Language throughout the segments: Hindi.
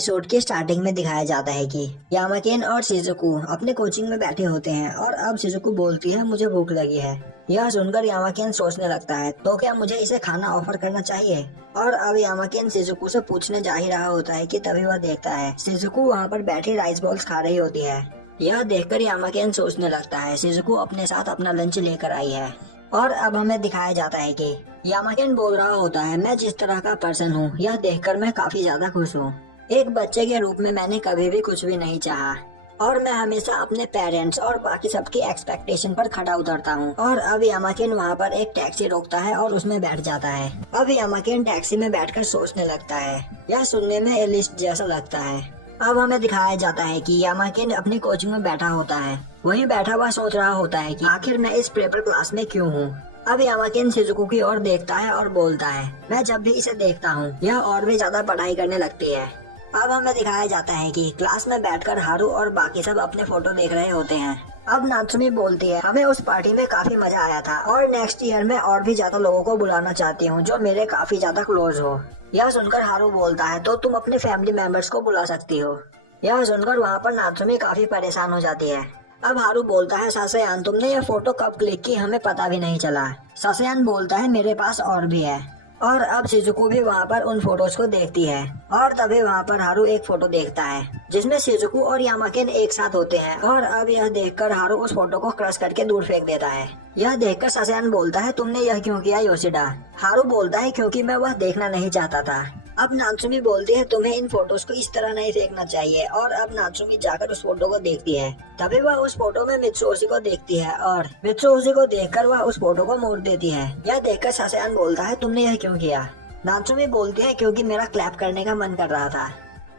एपिसोड के स्टार्टिंग में दिखाया जाता है कि यामाकेन और शिजुको अपने कोचिंग में बैठे होते हैं और अब शिजुको बोलती है मुझे भूख लगी है। यह सुनकर यामाकेन सोचने लगता है तो क्या मुझे इसे खाना ऑफर करना चाहिए। और अब यामाकेन शिजुको से पूछने जा ही रहा होता है कि तभी वह देखता है शिजुको वहाँ पर बैठी राइस बॉल्स खा रही होती है। यह देखकर यामाकेन सोचने लगता है शिजुको अपने साथ अपना लंच लेकर आई है। और अब हमें दिखाया जाता है कि यामाकेन बोल रहा होता है मैं जिस तरह का पर्सन हूँ यह देखकर मैं काफी ज्यादा खुश हूँ। एक बच्चे के रूप में मैंने कभी भी कुछ भी नहीं चाहा और मैं हमेशा अपने पेरेंट्स और बाकी सबकी एक्सपेक्टेशन पर खड़ा उतरता हूँ। और अब यामाकेन वहाँ पर एक टैक्सी रोकता है और उसमें बैठ जाता है। अब यामाकेन टैक्सी में बैठकर सोचने लगता है। यह सुनने में लिस्ट जैसा लगता है। अब हमें दिखाया जाता है कि यामाकेन अपनी कोचिंग में बैठा होता है। वहीं बैठा हुआ सोच रहा होता है कि आखिर मैं इस प्रेपर क्लास में क्यों हूँ। अब यामाकेन शिजुको की ओर देखता है और बोलता है मैं जब भी इसे देखता हूँ यह और भी ज्यादा पढ़ाई करने लगती है। अब हमें दिखाया जाता है कि क्लास में बैठकर हारू और बाकी सब अपने फोटो देख रहे होते हैं। अब नात्सुमी बोलती है हमें उस पार्टी में काफी मजा आया था और नेक्स्ट ईयर में और भी ज्यादा लोगों को बुलाना चाहती हूँ जो मेरे काफी ज्यादा क्लोज हो। यह सुनकर हारू बोलता है तो तुम अपने फैमिली मेंबर्स को बुला सकती हो। यह सुनकर वहाँ पर नात्सुमी काफी परेशान हो जाती है। अब हारू बोलता है सासेयान तुमने ये फोटो कब क्लिक की हमें पता भी नहीं चला। सासेयान बोलता है मेरे पास और भी है। और अब शिजुको भी वहाँ पर उन फोटोज को देखती है और तभी वहाँ पर हारू एक फोटो देखता है जिसमें शिजुको और यामाकेन एक साथ होते हैं। और अब यह देखकर हारू उस फोटो को क्रश करके दूर फेंक देता है। यह देखकर सासेयान बोलता है तुमने यह क्यों किया योशिडा। हारू बोलता है क्योंकि मैं वह देखना नहीं चाहता था। अब नात्सुमी बोलती है तुम्हें इन फोटोज को इस तरह नहीं फेंकना चाहिए। और अब नात्सुमी जाकर उस फोटो को देखती है। तभी वह उस फोटो में मित्सुओशी को देखती है और मित्सुओशी को देखकर वह उस फोटो को मोड़ देती है। यह देखकर सासेयान बोलता है तुमने यह क्यों किया। नात्सुमी बोलती है क्योंकि मेरा क्लैप करने का मन कर रहा था।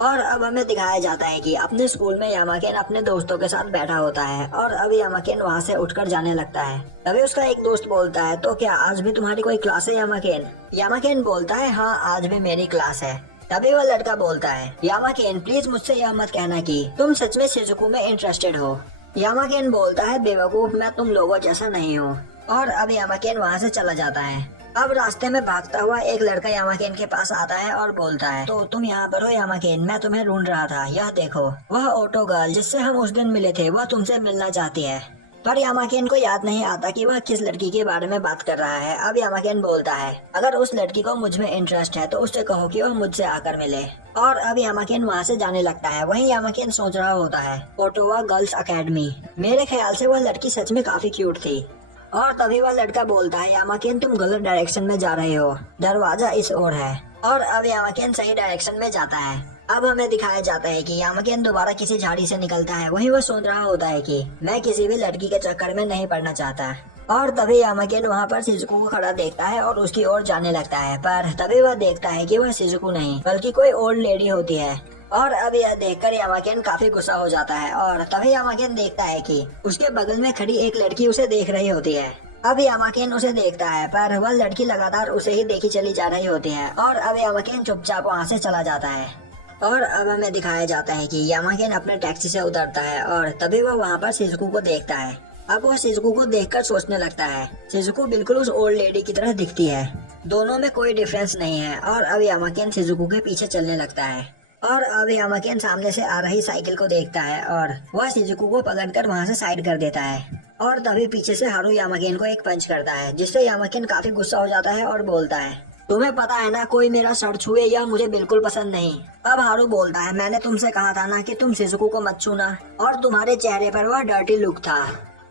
और अब हमें दिखाया जाता है कि अपने स्कूल में यामाकेन अपने दोस्तों के साथ बैठा होता है और अब यामाकेन वहाँ से उठकर जाने लगता है। तभी उसका एक दोस्त बोलता है तो क्या आज भी तुम्हारी कोई क्लास है यामाकेन। यामाकेन बोलता है हाँ आज भी मेरी क्लास है। तभी वह लड़का बोलता है यामाकेन प्लीज मुझसे यह मत कहना कि तुम सच में शिजुको में इंटरेस्टेड हो। यामाकेन बोलता है बेवकूफ मैं तुम लोगों जैसा नहीं हूँ। और अब यामाकेन वहाँ से चला जाता है। अब रास्ते में भागता हुआ एक लड़का यामाकेन के पास आता है और बोलता है तो तुम यहाँ पर हो यामाकेन मैं तुम्हें ढूंढ रहा था। यह देखो वह ऑटो गर्ल जिससे हम उस दिन मिले थे वह तुमसे मिलना चाहती है। पर यामाकेन को याद नहीं आता कि वह किस लड़की के बारे में बात कर रहा है। अब यामाकेन बोलता है अगर उस लड़की को मुझ में इंटरेस्ट है तो उससे कहो कि वह मुझसे आकर मिले। और अब यामाकेन वहाँ से जाने लगता है। वहीं यामाकेन सोच रहा होता है ओटोवा गर्ल्स अकेडमी मेरे ख्याल से वह लड़की सच में काफी क्यूट थी। और तभी वह लड़का बोलता है यामाकेन तुम गलत डायरेक्शन में जा रहे हो दरवाजा इस ओर है। और अब यामाकेन सही डायरेक्शन में जाता है। अब हमें दिखाया जाता है कि यामाकेन दोबारा किसी झाड़ी से निकलता है। वहीं वह सोच रहा होता है कि मैं किसी भी लड़की के चक्कर में नहीं पड़ना चाहता। और तभी यामाकेन वहाँ पर शिजुको को खड़ा देखता है और उसकी ओर जाने लगता है। पर तभी वह देखता है कि वह शिजुको नहीं बल्कि कोई ओल्ड लेडी होती है। और अब यह देखकर यामाकेन काफी गुस्सा हो जाता है। और तभी यामाकेन देखता है कि उसके बगल में खड़ी एक लड़की उसे देख रही होती है। अब यामाकेन उसे देखता है पर वह लड़की लगातार उसे ही देखी चली जा रही होती है। और अब यामाकेन चुपचाप वहाँ से चला जाता है। और अब हमें दिखाया जाता है कि यामाकेन अपने टैक्सी से उतरता है और तभी वह वहाँ पर शिजुको को देखता है। अब वह शिजुको को देखकर सोचने लगता है शिजुको बिल्कुल उस ओल्ड लेडी की तरह दिखती है। दोनों में कोई डिफरेंस नहीं है। और अब यामाकेन शिजुको के पीछे चलने लगता है। और अब यामाकेन सामने से आ रही साइकिल को देखता है और वह शिजुको को पकड़कर वहाँ से साइड कर देता है। और तभी पीछे से हारू यामाकेन को एक पंच करता है जिससे यामाकेन काफी गुस्सा हो जाता है और बोलता है तुम्हें पता है ना कोई मेरा सर छुए यह मुझे बिल्कुल पसंद नहीं। अब हारू बोलता है मैंने तुमसे कहा था ना कि तुम शिजुको को मत छूना और तुम्हारे चेहरे पर वह डर्टी लुक था।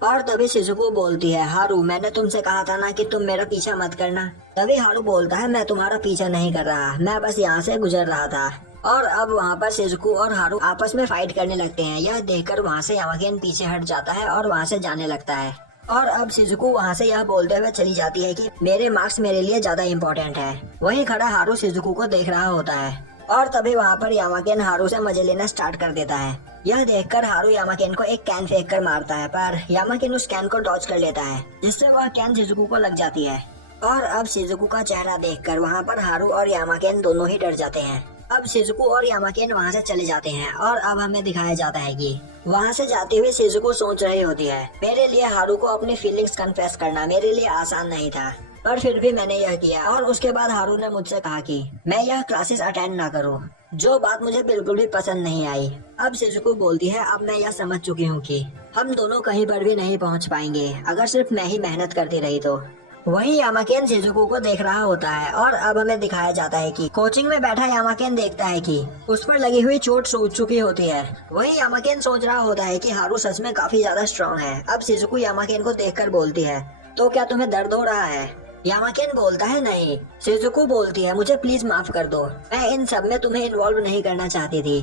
और तभी शिजुको बोलती है हारू मैंने तुमसे कहा था ना कि तुम मेरा पीछा मत करना। तभी हारू बोलता है मैं तुम्हारा पीछा नहीं कर रहा मैं बस यहाँ से गुजर रहा था। और अब वहाँ पर शिजुको और हारू आपस में फाइट करने लगते हैं। यह देखकर वहाँ से यामाकेन पीछे हट जाता है और वहाँ से जाने लगता है। और अब शिजुको वहाँ से यह बोलते हुए चली जाती है कि मेरे मार्क्स मेरे लिए ज्यादा इम्पोर्टेंट है। वहीं खड़ा हारू शिजुको को देख रहा होता है। और तभी वहाँ पर यामाकेन हारू से मजे लेना स्टार्ट कर देता है। यह देखकर हारू यामाकेन को एक कैन फेंक कर मारता है पर यामाकेन उस कैन को डॉज कर लेता है जिससे वह कैन शिजुको को लग जाती है। और अब शिजुको का चेहरा देखकर वहाँ पर हारू और यामाकेन दोनों ही डर जाते हैं। अब शिजुको और यामाकेन वहाँ से चले जाते हैं। और अब हमें दिखाया जाता है कि वहाँ से जाते हुए शिजुको सोच रही होती है मेरे लिए हारू को अपनी फीलिंग्स कन्फेस करना मेरे लिए आसान नहीं था। पर फिर भी मैंने यह किया और उसके बाद हारू ने मुझसे कहा कि मैं यह क्लासेस अटेंड ना करूं, जो बात मुझे बिल्कुल भी पसंद नहीं आई। अब शिजुको बोलती है अब मैं यह समझ चुकी हूँ कि हम दोनों कहीं पर भी नहीं पहुँच पाएंगे अगर सिर्फ मैं ही मेहनत करती रही तो। वहीं यामाकेन शिजुको को देख रहा होता है और अब हमें दिखाया जाता है कि कोचिंग में बैठा यामाकेन देखता है कि उस पर लगी हुई चोट सूज चुकी होती है। वहीं यामाकेन सोच रहा होता है कि हारू सच में काफी ज्यादा स्ट्रांग है। अब शिजुको यामाकेन को देखकर बोलती है तो क्या तुम्हें दर्द हो रहा है? यामाकेन बोलता है नहीं। शिजुको बोलती है मुझे प्लीज माफ कर दो, मैं इन सब में तुम्हें इन्वॉल्व नहीं करना चाहती थी।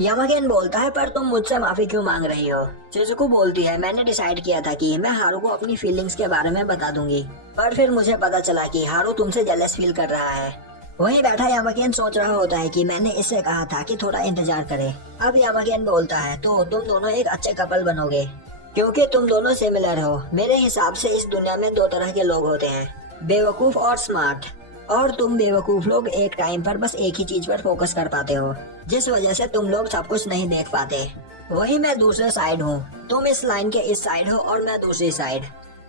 यामाकेन बोलता है पर तुम मुझसे माफी क्यों मांग रही हो? शिजुको बोलती है मैंने डिसाइड किया था कि मैं हारू को अपनी फीलिंग्स के बारे में बता दूंगी, पर फिर मुझे पता चला कि हारू तुमसे जेलस फील कर रहा है। वहीं बैठा यामाकेन सोच रहा होता है कि मैंने इससे कहा था कि थोड़ा इंतजार करे। अब यामाकेन बोलता है तो तुम दोनों एक अच्छे कपल बनोगे क्योंकि तुम दोनों सिमिलर हो। मेरे हिसाब से इस दुनिया में दो तरह के लोग होते हैं, बेवकूफ और स्मार्ट, और तुम बेवकूफ लोग एक टाइम पर बस एक ही चीज पर फोकस कर पाते हो, जिस वजह से तुम लोग सब कुछ नहीं देख पाते। वही मैं दूसरे साइड हूँ, तुम इस लाइन के इस साइड हो और मैं दूसरी साइड।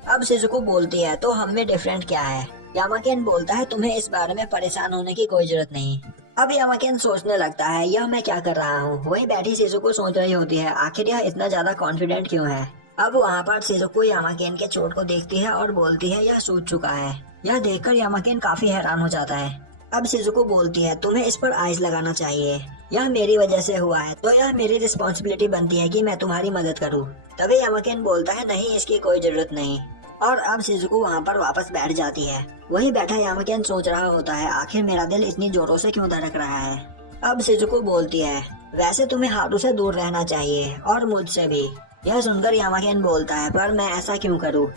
अब शिजुको बोलती है तो हम में डिफरेंट क्या है? यामाकेन बोलता है तुम्हें इस बारे में परेशान होने की कोई जरूरत नहीं। अब यामाकेन सोचने लगता है यह मैं क्या कर रहा हूँ। वही बैठी शिजुको सोच रही होती है आखिर यह इतना ज्यादा कॉन्फिडेंट क्यों है। अब वहाँ पर शिजुको यामाकेन के चोट को देखती है और बोलती है यह सूज चुका है। यह देखकर यामाकेन काफी हैरान हो जाता है। अब शिजुको बोलती है तुम्हें इस पर आइस लगाना चाहिए, यह मेरी वजह से हुआ है तो यह मेरी रिस्पॉन्सिबिलिटी बनती है कि मैं तुम्हारी मदद करूँ। तभी यामाकेन बोलता है नहीं इसकी कोई जरूरत नहीं, और अब शिजुको वहाँ पर वापस बैठ जाती है। वही बैठा यामाकेन सोच रहा होता है आखिर मेरा दिल इतनी जोरों से क्यों धड़क रहा है। अब शिजुको बोलती है वैसे तुम्हें हारू से दूर रहना चाहिए और मुझसे भी। यह सुनकर यामाकेन बोलता है पर मैं ऐसा क्यों करूँ?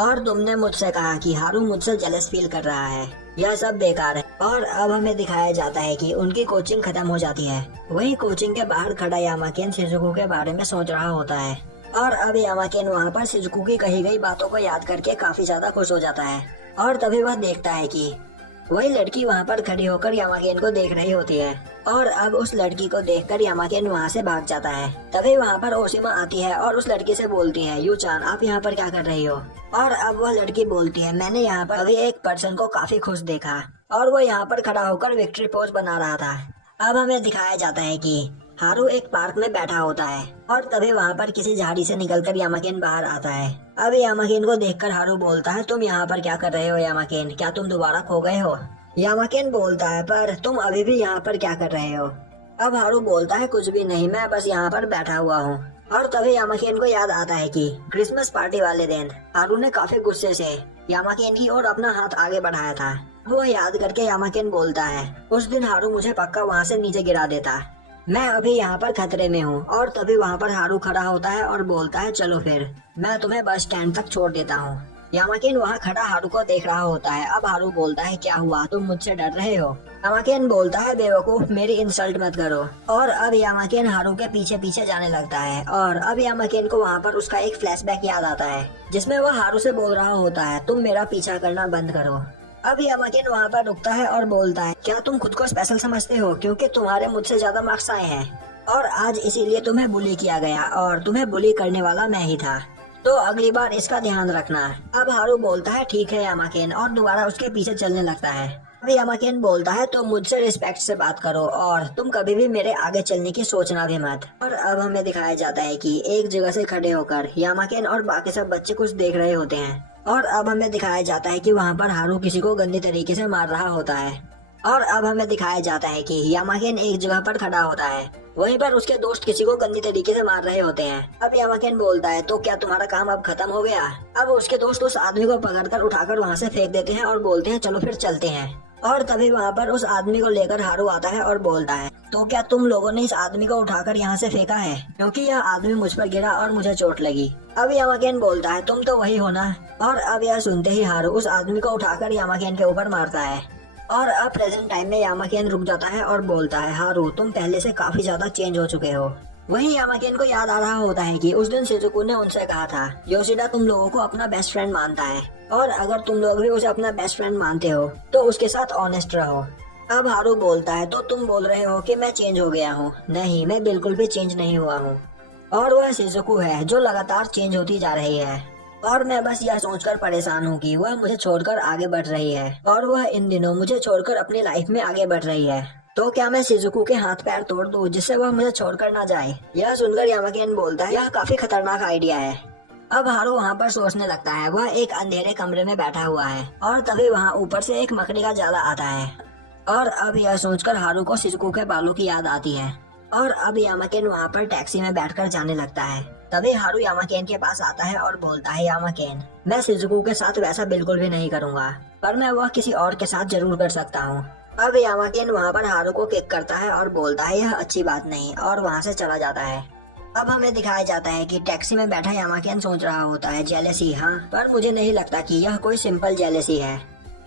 और तुमने मुझसे कहा कि हारू मुझसे जेलस फील कर रहा है, यह सब बेकार है। और अब हमें दिखाया जाता है कि उनकी कोचिंग खत्म हो जाती है। वही कोचिंग के बाहर खड़ा यामाकेन शिजुको के बारे में सोच रहा होता है, और अब यामाकेन वहाँ पर शिजुको की कही गई बातों को याद करके काफी ज्यादा खुश हो जाता है। और तभी वह देखता है कि वही लड़की वहाँ पर खड़ी होकर यामाकेन को देख रही होती है, और अब उस लड़की को देखकर यामाकेन वहाँ से भाग जाता है। तभी वहाँ पर ओशिमा आती है और उस लड़की से बोलती है यू-चान आप यहाँ पर क्या कर रही हो? और अब वह लड़की बोलती है मैंने यहाँ पर अभी एक पर्सन को काफी खुश देखा और वो यहाँ पर खड़ा होकर विक्ट्री पोज बना रहा था। अब हमें दिखाया जाता है कि हारू एक पार्क में बैठा होता है, और तभी वहाँ पर किसी झाड़ी से निकलकर यामाकेन बाहर आता है। अब यामाकेन को देखकर हारू बोलता है तुम यहाँ पर क्या कर रहे हो यामाकेन, क्या तुम दोबारा खो गए हो? यामाकेन बोलता है पर तुम अभी भी यहाँ पर क्या कर रहे हो? अब हारू बोलता है कुछ भी नहीं, मैं बस यहाँ पर बैठा हुआ हूँ। और तभी यामाकेन को याद आता है कि क्रिसमस पार्टी वाले दिन हारू ने काफी गुस्से से यामाकेन की ओर अपना हाथ आगे बढ़ाया था। वो याद करके यामाकेन बोलता है उस दिन हारू मुझे पक्का वहाँ से नीचे गिरा देता, मैं अभी यहाँ पर खतरे में हूँ। और तभी वहाँ पर हारू खड़ा होता है और बोलता है चलो फिर मैं तुम्हें बस स्टैंड तक छोड़ देता हूँ। यामाकेन वहाँ खड़ा हारू को देख रहा होता है। अब हारू बोलता है क्या हुआ, तुम मुझसे डर रहे हो? यामाकेन बोलता है बेवकूफ मेरी इंसल्ट मत करो। और अब यामाकेन हारू के पीछे पीछे जाने लगता है, और अब यामाकेन को वहाँ पर उसका एक फ्लैशबैक याद आता है जिसमें वह हारू से बोल रहा होता है तुम मेरा पीछा करना बंद करो। अब यामाकेन वहाँ पर रुकता है और बोलता है क्या तुम खुद को स्पेशल समझते हो क्योंकि तुम्हारे मुझसे ज्यादा मार्क्स आए हैं, और आज इसीलिए तुम्हें बुली किया गया और तुम्हें बुली करने वाला मैं ही था, तो अगली बार इसका ध्यान रखना। अब हारू बोलता है ठीक है यामाकेन, और दोबारा उसके पीछे चलने लगता है। अब यामाकेन बोलता है तुम मुझसे रिस्पेक्ट से बात करो और तुम कभी भी मेरे आगे चलने की सोचना भी मत। और अब हमें दिखाया जाता है कि एक जगह से खड़े होकर यामाकेन और बाकी सब बच्चे कुछ देख रहे होते हैं, और अब हमें दिखाया जाता है कि वहाँ पर हारू किसी को गंदे तरीके से मार रहा होता है। और अब हमें दिखाया जाता है कि यामाकेन एक जगह पर खड़ा होता है, वहीं पर उसके दोस्त किसी को गंदी तरीके से मार रहे होते हैं। अब यामाकेन बोलता है तो क्या तुम्हारा काम अब खत्म हो गया? अब उसके दोस्त उस आदमी को पकड़कर उठाकर वहाँ से फेंक देते हैं और बोलते हैं चलो फिर चलते हैं। और तभी वहाँ पर उस आदमी को लेकर हारू आता है और बोलता है तो क्या तुम लोगों ने इस आदमी को उठाकर यहाँ से फेंका है क्योंकि यह आदमी मुझ पर गिरा और मुझे चोट लगी? अब यामाकेन बोलता है तुम तो वही हो ना। और अब यह सुनते ही हारू उस आदमी को उठाकर यामाकेन के ऊपर मारता है। और अब प्रेजेंट टाइम में यामाकेन रुक जाता है और बोलता है हारू तुम पहले से काफी ज्यादा चेंज हो चुके हो। वहीं यामाकेन को याद आ रहा होता है कि उस दिन शिजुको ने उनसे कहा था योशिदा तुम लोगों को अपना बेस्ट फ्रेंड मानता है, और अगर तुम लोग भी उसे अपना बेस्ट फ्रेंड मानते हो तो उसके साथ ऑनेस्ट रहो। अब हारू बोलता है तो तुम बोल रहे हो कि मैं चेंज हो गया हूँ? नहीं, मैं बिल्कुल भी चेंज नहीं हुआ हूँ, और वह शिजुको है जो लगातार चेंज होती जा रही है। और मैं बस यह सोचकर परेशान हूँ कि वह मुझे छोड़कर आगे बढ़ रही है और वह इन दिनों मुझे छोड़कर अपनी लाइफ में आगे बढ़ रही है। तो क्या मैं शिजुको के हाथ पैर तोड़ दूं जिससे वह मुझे छोड़कर ना जाए? यह सुनकर यामाकेन बोलता है, यह काफी खतरनाक आइडिया है। अब हारू वहाँ पर सोचने लगता है। वह एक अंधेरे कमरे में बैठा हुआ है और तभी वहाँ ऊपर से एक मकड़ी का जाला आता है और अब यह सोचकर हारू को शिजुको के बालों की याद आती है और अब यामाकेन वहाँ पर टैक्सी में बैठकर जाने लगता है। तभी हारू यामाकेन के पास आता है और बोलता है, यामाकेन, मैं शिजुको के साथ वैसा बिल्कुल भी नहीं करूँगा, पर मैं वह किसी और के साथ जरूर कर सकता हूँ। अब यामाकेन वहाँ पर हारू को किक करता है और बोलता है, यह अच्छी बात नहीं, और वहाँ से चला जाता है। अब हमें दिखाया जाता है कि टैक्सी में बैठा यामाकेन सोच रहा होता है, जेलेसी, हाँ, पर मुझे नहीं लगता कि यह कोई सिंपल जेलेसी है।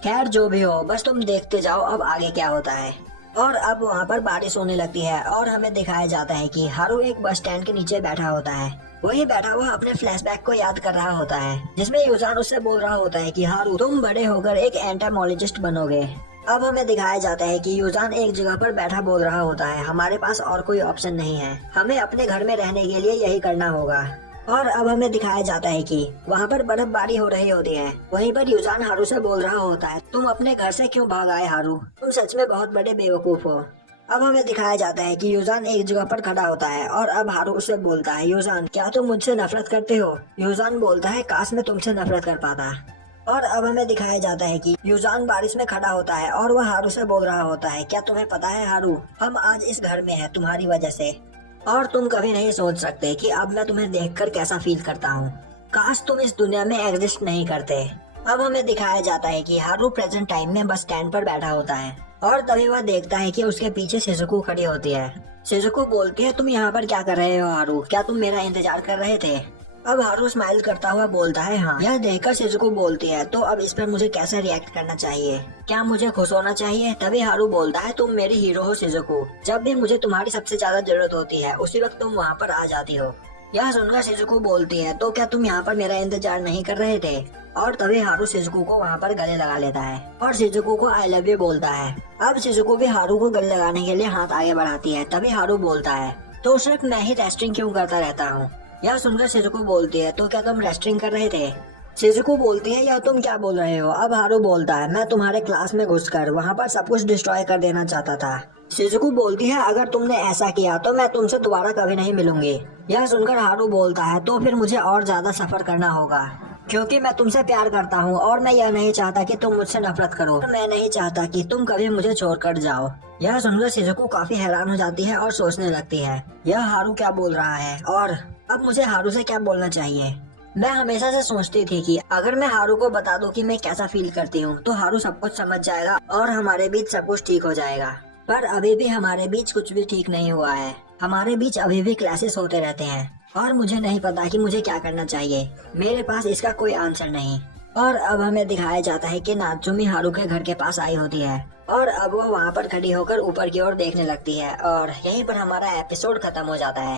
खैर जो भी हो, बस तुम देखते जाओ अब आगे क्या होता है। और अब वहाँ पर बारिश होने लगती है और हमें दिखाया जाता है कि हारू एक बस स्टैंड के नीचे बैठा होता है। वही बैठा हुआ अपने फ्लैशबैक को याद कर रहा होता है जिसमें यूजान उससे बोल रहा होता है कि हारू, तुम बड़े होकर एक एंटामोलॉजिस्ट बनोगे। अब हमें दिखाया जाता है कि यूजान एक जगह पर बैठा बोल रहा होता है, हमारे पास और कोई ऑप्शन नहीं है, हमें अपने घर में रहने के लिए यही करना होगा। और अब हमें दिखाया जाता है कि वहाँ पर बर्फबारी हो रही होती है। वहीं पर यूजान हारू से बोल रहा होता है, तुम अपने घर से क्यों भाग आए हारू, तुम सच में बहुत बड़े बेवकूफ हो। अब हमें दिखाया जाता है कि यूजान एक जगह पर खड़ा होता है और अब हारू उससे बोलता है, यूजान, क्या तुम मुझसे नफरत करते हो? यूजान बोलता है, काश मैं तुमसे नफरत कर पाता। और अब हमें दिखाया जाता है कि यूजान बारिश में खड़ा होता है और वह हारू से बोल रहा होता है, क्या तुम्हें पता है हारू, हम आज इस घर में हैं तुम्हारी वजह से, और तुम कभी नहीं सोच सकते कि अब मैं तुम्हें देखकर कैसा फील करता हूँ। काश तुम इस दुनिया में एग्जिस्ट नहीं करते। अब हमें दिखाया जाता है कि हारू प्रेजेंट टाइम में बस स्टैंड पर बैठा होता है और तभी वह देखता है कि उसके पीछे शिजुको खड़ी होती है। शिजुको बोलती है, तुम यहाँ पर क्या कर रहे हो हारू, क्या तुम मेरा इंतजार कर रहे थे? अब हारू स्माइल करता हुआ बोलता है, हाँ। यह देखकर शिजुको बोलती है, तो अब इस पर मुझे कैसे रिएक्ट करना चाहिए? क्या मुझे खुश होना चाहिए? तभी हारू बोलता है, तुम मेरी हीरो हो शिजुको, जब भी मुझे तुम्हारी सबसे ज्यादा जरूरत होती है उसी वक्त तुम वहाँ पर आ जाती हो। यह सुनकर शिजुको बोलती है, तो क्या तुम यहाँ पर मेरा इंतजार नहीं कर रहे थे? और तभी हारू शिजुको को वहाँ पर गले लगा लेता है और शिजुको को आई लव यू बोलता है। अब शिजुको भी हारू को गले लगाने के लिए हाथ आगे बढ़ाती है। तभी हारू बोलता है, तो सिर्फ मैं ही रेस्टिंग क्यों करता रहता हूँ? यह सुनकर शिजुको बोलती है, तो क्या तुम रेस्टिंग कर रहे थे? शिजुको बोलती है, या तुम क्या बोल रहे हो? अब हारू बोलता है, मैं तुम्हारे क्लास में घुसकर वहाँ पर सब कुछ डिस्ट्रॉय कर देना चाहता था। शिजुको बोलती है, अगर तुमने ऐसा किया तो मैं तुमसे दोबारा कभी नहीं मिलूंगी। यह सुनकर हारू बोलता है, तो फिर मुझे और ज्यादा सफर करना होगा, क्योंकि मैं तुमसे प्यार करता हूँ और मैं यह नहीं चाहता कि तुम मुझसे नफरत करो। मैं नहीं चाहता कि तुम कभी मुझे छोड़कर जाओ। यह सुनकर शिजुको काफी हैरान हो जाती है और सोचने लगती है, यह हारू क्या बोल रहा है और अब मुझे हारू से क्या बोलना चाहिए? मैं हमेशा से सोचती थी कि अगर मैं हारू को बता दूं कि मैं कैसा फील करती हूँ तो हारू सब कुछ समझ जाएगा और हमारे बीच सब कुछ ठीक हो जाएगा। पर अभी भी हमारे बीच कुछ भी ठीक नहीं हुआ है। हमारे बीच अभी भी क्लैशेस होते रहते हैं और मुझे नहीं पता कि मुझे क्या करना चाहिए। मेरे पास इसका कोई आंसर नहीं। और अब हमें दिखाया जाता है कि नात्सुमी हारू के घर के पास आई होती है और अब वो वहाँ पर खड़ी होकर ऊपर की ओर देखने लगती है और यहीं पर हमारा एपिसोड खत्म हो जाता है।